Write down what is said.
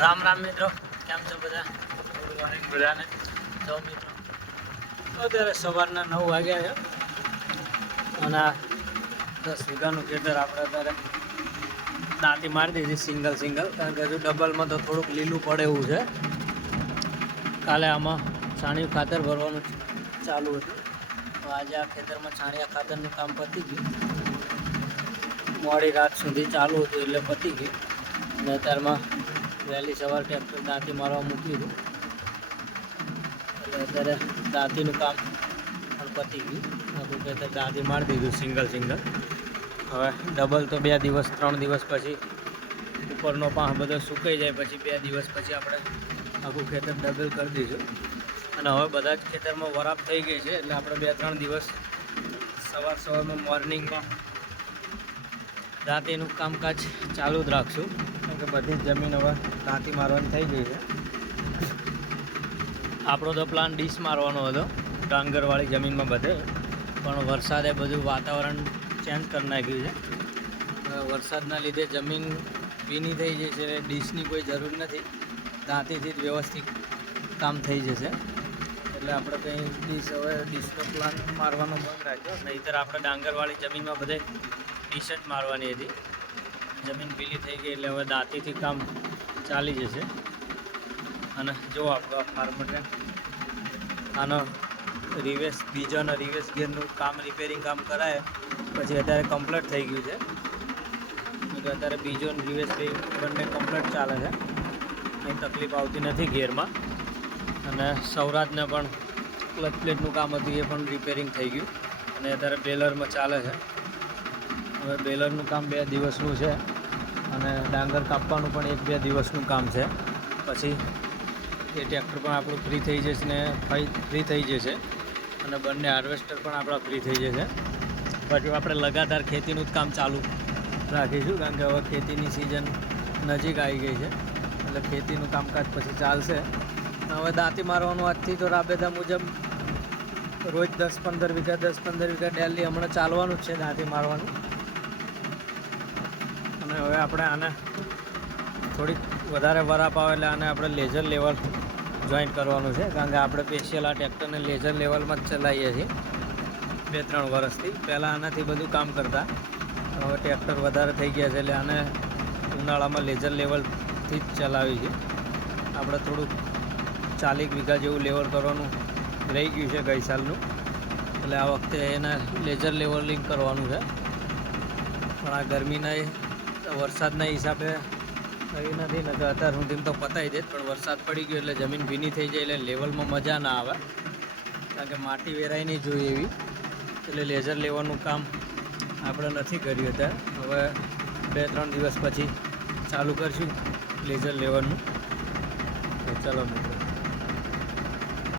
રામ રામ મિત્રો, કેમ છો બધા? ગુડ બધાને? જો મિત્રો, અત્યારે સવારના નવ વાગ્યા છે. અને દસ વીઘાનું ખેતર આપણે અત્યારે દાંતી મારી દીધી સિંગલ સિંગલ, કારણ કે હજુ ડબલમાં તો થોડુંક લીલું પડે એવું છે. કાલે આમાં છાણિયું ખાતર ભરવાનું ચાલુ હતું. તો આજે આ ખેતરમાં છાણિયા ખાતરનું કામ પતી ગયું. મોડી રાત સુધી ચાલુ હતું એટલે પતી ગયું. અને અત્યારમાં વહેલી સવાર ટ્રેક્ટર દાંતી મારવા મૂકી હતું. એટલે અત્યારે દાંતીનું કામ પણ પતી ગયું. આખું ખેતર દાંતી મારી દીધું સિંગલ સિંગલ. હવે ડબલ તો બે દિવસ, ત્રણ દિવસ પછી ઉપરનો પાહ બધો સુકાઈ જાય, પછી બે દિવસ પછી આપણે આખું ખેતર ડબલ કરી દઈશું અને હવે બધા જ ખેતરમાં વરાપ થઈ ગઈ છે, એટલે આપણે બે ત્રણ દિવસ સવાર સવારમાં મોર્નિંગમાં દાંતીનું કામકાજ ચાલુ જ રાખશું. કે બધી જ જમીન હવે તાંતી મારવાની થઈ ગઈ છે. આપણો તો પ્લાન ડીશ મારવાનો હતો, ડાંગરવાળી જમીનમાં બધે. પણ વરસાદે બધું વાતાવરણ ચેન્જ કરી નાખ્યું છે. વરસાદના લીધે જમીન ભીની થઈ જશે છે, ડીશની કોઈ જરૂર નથી. દાંતીથી જ વ્યવસ્થિત કામ થઈ જશે. એટલે આપણે કંઈ ડીશ હવે ડીશનો પ્લાન મારવાનો બંધ રાખ્યો નહીંતર આપણે ડાંગરવાળી જમીનમાં બધે ડીશ જ મારવાની હતી. જમીન પીલી થઈ ગઈ એટલે હવે દાંતીથી કામ ચાલી જશે. અને જો આપણો ફાર્મરને આનો રિવેસ બીજાનો રિવેસ ગિયરનું કામ રિપેરિંગ કામ કરાય, પછી અત્યારે કમ્પ્લીટ થઈ ગયું છે. અત્યારે બીજો અને રિવેસ બંને કમ્પ્લીટ ચાલે છે. કંઈ તકલીફ આવતી નથી ગિયરમાં અને સૌરાજને પણ ક્લચ પ્લેટનું કામ હતું એ પણ રિપેરિંગ થઈ ગયું. અને અત્યારે બેલરમાં ચાલે છે. હવે બેલરનું કામ બે દિવસનું છે અને ડાંગર કાપવાનું પણ એક બે દિવસનું કામ છે. પછી એ ટ્રેક્ટર પણ આપણું ફ્રી થઈ જશે ને ફ્રી થઈ જશે અને બંને હાર્વેસ્ટર પણ આપણા ફ્રી થઈ જશે. પછી આપણે લગાતાર ખેતીનું જ કામ ચાલુ રાખીશું કારણ કે હવે ખેતીની સિઝન નજીક આવી ગઈ છે. એટલે ખેતીનું કામકાજ પછી ચાલશે. હવે દાંતી મારવાનું આજથી તો રાબેતા મુજબ રોજ દસ પંદર વીઘા, દસ પંદર વીઘા ડેલી હમણાં ચાલવાનું જ છે દાંતી મારવાનું. અને હવે આપણે આને થોડીક વધારે વરાપ આવે એટલે આને આપણે લેઝર લેવલ જોઈન્ટ કરવાનું છે. કારણ કે આપણે સ્પેશિયલ આ ટ્રેક્ટરને લેઝર લેવલમાં જ ચલાવીએ છીએ. બે ત્રણ વર્ષથી. પહેલાં આનાથી બધું કામ કરતા. હવે ટ્રેક્ટર વધારે થઈ ગયા છે એટલે આને ઉનાળામાં લેઝર લેવલથી જ ચલાવી છે આપણે થોડુંક ચાલીક વીઘા જેવું લેવલ કરવાનું રહી ગયું છે ગઈ સાલનું. એટલે આ વખતે એને લેઝર લેવલિંગ કરવાનું છે. પણ આ ગરમીના વરસાદના હિસાબે થયું નથી ને અત્યાર સુધી તો પતાવી દેત પણ વરસાદ પડી ગયો એટલે જમીન ભીની થઈ જાય એટલે લેવલમાં મજા ના આવે. કારણ કે માટી વેરાઈ નહીં જોઈએ એવી, એટલે લેઝર લેવાનું કામ આપણે નથી કર્યું અત્યારે. હવે બે, ત્રણ દિવસ પછી ચાલુ કરશું લેઝર લેવાનું. તો ચલો મિત્રો.